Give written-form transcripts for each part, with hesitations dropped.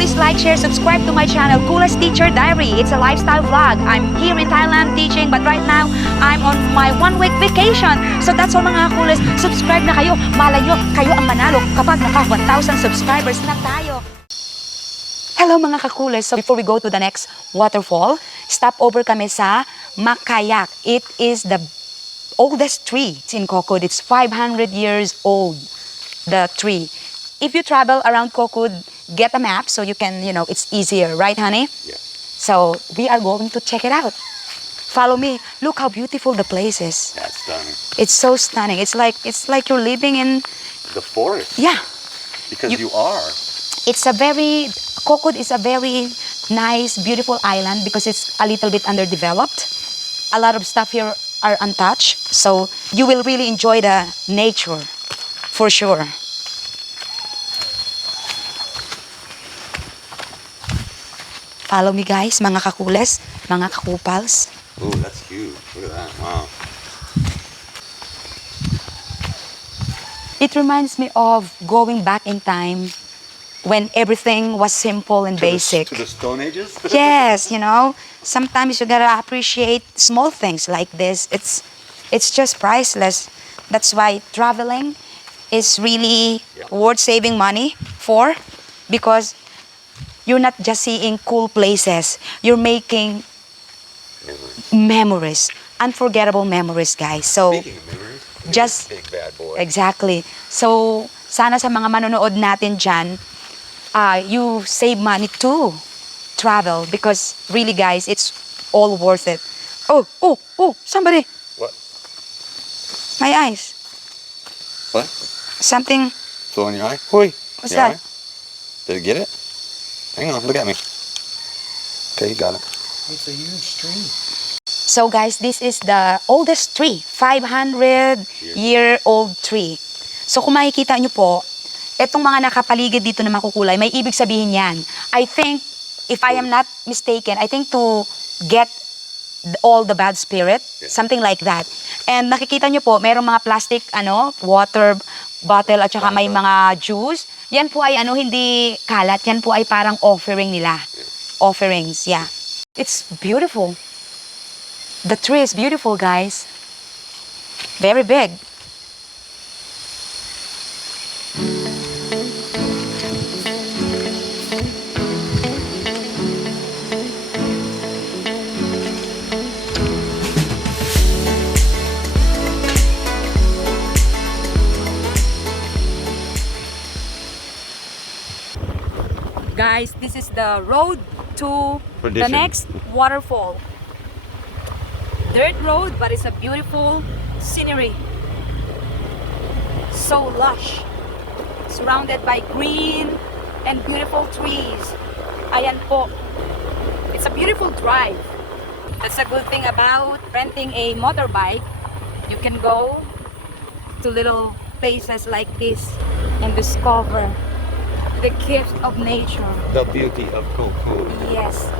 please like, share, subscribe to my channel, Coolest Teacher Diary. It's a lifestyle vlog. I'm here in Thailand teaching, but right now, I'm on my 1-week vacation. So that's all mga coolest. Subscribe na kayo. Malay nyo, kayo ang manalo kapag naka 1,000 subscribers na tayo. Hello mga kakules. So before we go to the next waterfall, stop over kami sa Makayak. It is the oldest tree in Koh Kood. It's 500 years old, the tree. If you travel around Koh Kood, get a map so you can, it's easier, right, honey? Yeah. So we are going to check it out. Follow me. Look how beautiful the place is. That's stunning. It's so stunning. It's like you're living in The forest. yeah. Because you are. Koh Kood is a very nice, beautiful island because it's a little bit underdeveloped. A lot of stuff here are untouched, so you will really enjoy the nature, for sure. Follow me guys, mga kakules, mga kakupals. Ooh, that's huge. Look at that. Wow. It reminds me of going back in time when everything was simple and basic. To the Stone Ages? Yes, sometimes you gotta appreciate small things like this. It's just priceless. That's why traveling is really worth saving money for, because you're not just seeing cool places. You're making memories, unforgettable memories, guys. So Speaking of memories, just big bad boy. exactly. So sana sa mga manonood natin dyan, you save money to travel because really guys, it's all worth it. Oh, somebody. What? My eyes. What? Something. Flew in your eye? Hoi. What's Your that? eye? Did it get it? Hang on, look at me. Okay, you got it. It's a huge tree. So guys, this is the oldest tree, 500-year-old tree. So kung makikita nyo po, etong mga nakapaligid dito na makukulay, may ibig sabihin yan. I think, if I am not mistaken, I think to get all the bad spirit, something like that. And nakikita nyo po, merong mga plastic, water bottle at saka may mga juice. Yan po ay hindi kalat, yan po ay parang offering nila. Offerings, yeah. It's beautiful. The tree is beautiful, guys. Very big. Guys, this is the road to the next waterfall. Dirt road, but it's a beautiful scenery. So lush. Surrounded by green and beautiful trees. Ayan po. It's a beautiful drive. That's a good thing about renting a motorbike. You can go to little places like this and discover the gift of nature. The beauty of Koh Kood. Yes,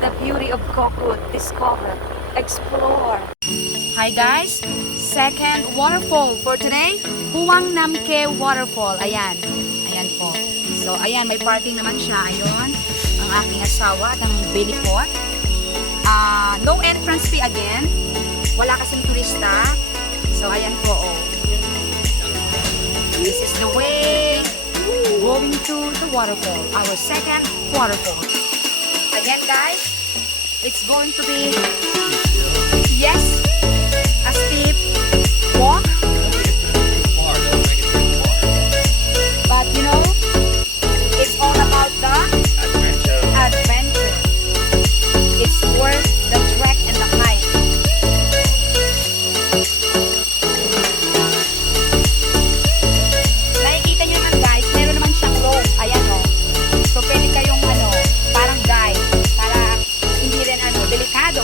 the beauty of Koh Kood. Discover, explore. Hi guys, second waterfall for today, Huang Namke Waterfall. Ayan po. So ayan, may parking naman siya. Ayun, ang aking asawa, ang baby ko. No entrance fee again. Wala kasing turista. So ayan po. This is the way going to the waterfall, our second waterfall. Again guys, it's going to be, yes, a steep walk. But it's all about the adventure. It's worth the trek and the hike. Nakikita nyo naman guys, meron naman siyang rope. Ayan o. So pwede kayong parang guide para hindi rin delikado.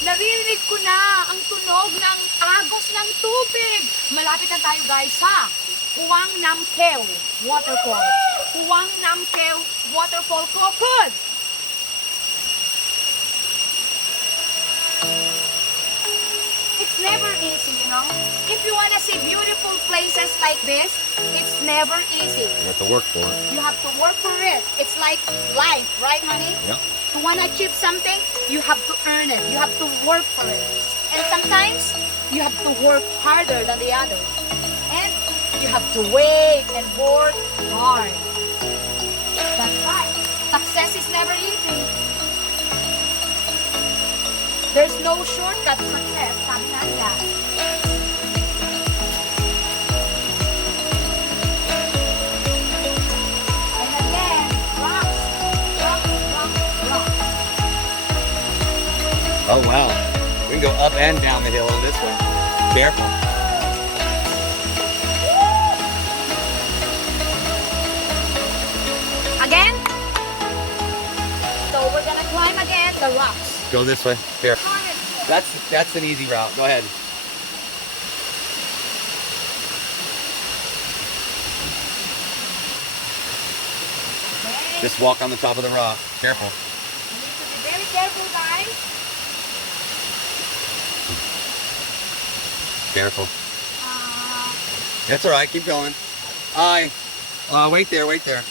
Naririnig ko na ang tunog ng agos ng tubig. Malapit na tayo guys sa Huang Namke Waterfall. Huang Namke Waterfall, Koh Kood. It's never easy, If you wanna see beautiful places like this, It's never easy. You have to work for it. You have to work for it. It's like life, right, honey? Yeah. You want to achieve something, you have to earn it. You have to work for it. And sometimes, you have to work harder than the others. And you have to wait and work hard. That's right. Success is never easy. There's no shortcut to success, sabi nga nila. And again, rocks. Oh, wow. We can go up and down the hill this way. Careful. Again. So we're gonna climb again the rocks. Go this way. Here. That's an easy route. Go ahead. Okay. Just walk on the top of the rock. Careful. You need to be very careful, guys. Careful. Uh, That's all right. Keep going. Wait there. Wait there.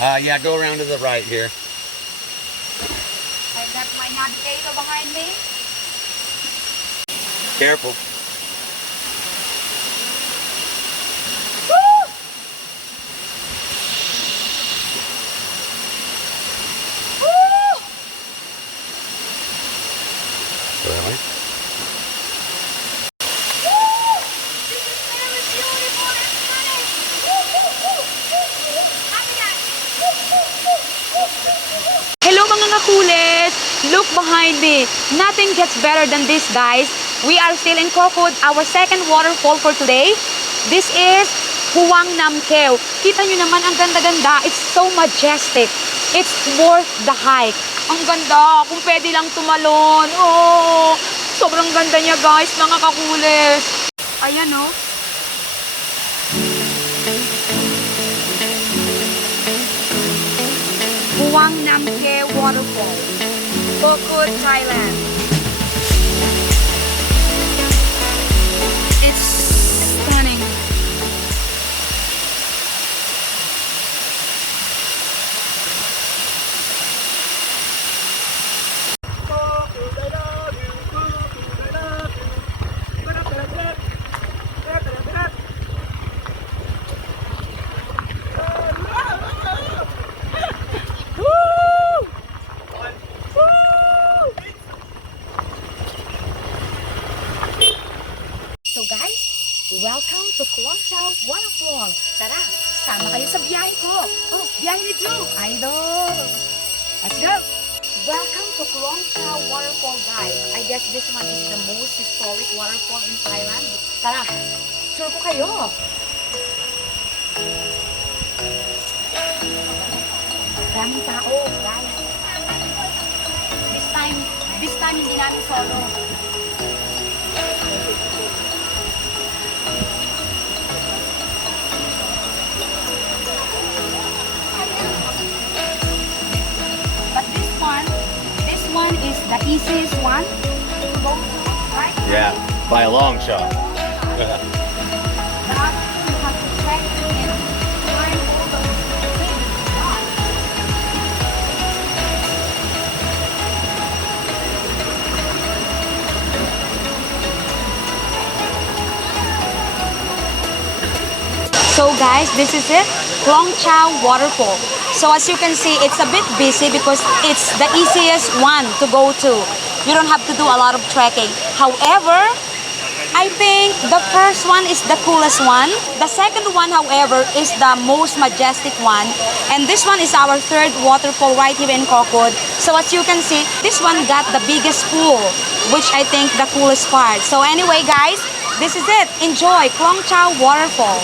Yeah, go around to the right here. I've got my navigator behind me. Careful. Woo! Woo! Go that way. Woo! This is very beautiful and stunning. Woo, woo, woo, woo, woo. Happy guys. Woo, woo, woo, woo, woo. Hello mga ngakulis! Look behind me. Nothing gets better than this, guys. We are still in Koh Kood, our second waterfall for today. This is Huang Nam Keo. Kita nyo naman ang ganda-ganda. It's so majestic. It's worth the hike. Ang ganda. Kung pwede lang tumalon. Oh, sobrang ganda niya, guys, mga kakulis. Ayan, oh. Huang Nam Keo Waterfall, Koh Kood, Thailand. It's stunning. So guys, welcome to Waterfall. Tara, sama kayo sa biyahe ko. Oh, biyahe ni Drew. Idol. Let's go. Welcome to Waterfall, guys. I guess this one is the most historic waterfall in Thailand. Tara, tour ko kayo. Daming tao, guys. This time hindi namin solo. But this one is the easiest one to go to, right? Yeah, by a long shot. But you have to check and climb all those big rocks. So guys, this is it, Klong Chau Waterfall. So as you can see, it's a bit busy because it's the easiest one to go to. You don't have to do a lot of trekking. However, I think the first one is the coolest one. The second one, however, is the most majestic one. And this one is our third waterfall right here in Koh Kood. So as you can see, this one got the biggest pool, which I think the coolest part. So anyway, guys, this is it. Enjoy Klong Chau Waterfall.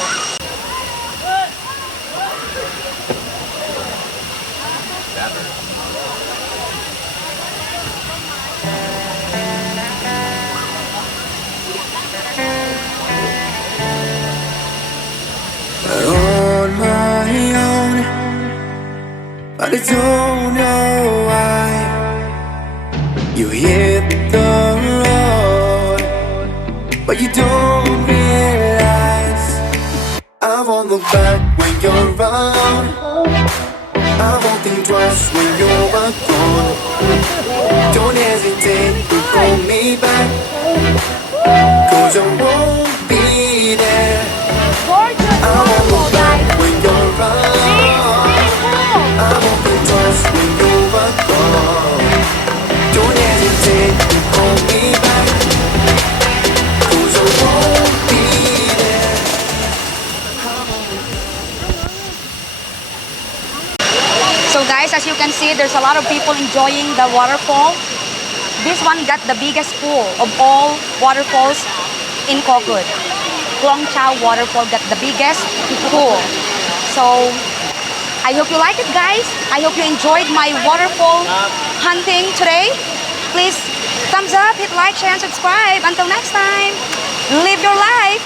On my own, but I don't know why you hit the road, but you don't won't look back when you're around. I won't think twice when you're gone. Don't hesitate to call me back, 'cause I won't be there. Gorgeous I won't look waterfall, back guys. when you're around. I won't think twice when you're gone. Don't hesitate to call me back, 'cause I won't be there. So guys, as you can see, there's a lot of people enjoying the waterfall. This one got the biggest pool of all waterfalls in Koh Kood. Klong Chow waterfall got the biggest pool. So I hope you like it, guys. I hope you enjoyed my waterfall hunting today. Please thumbs up, hit like, share, and subscribe. Until next time, live your life.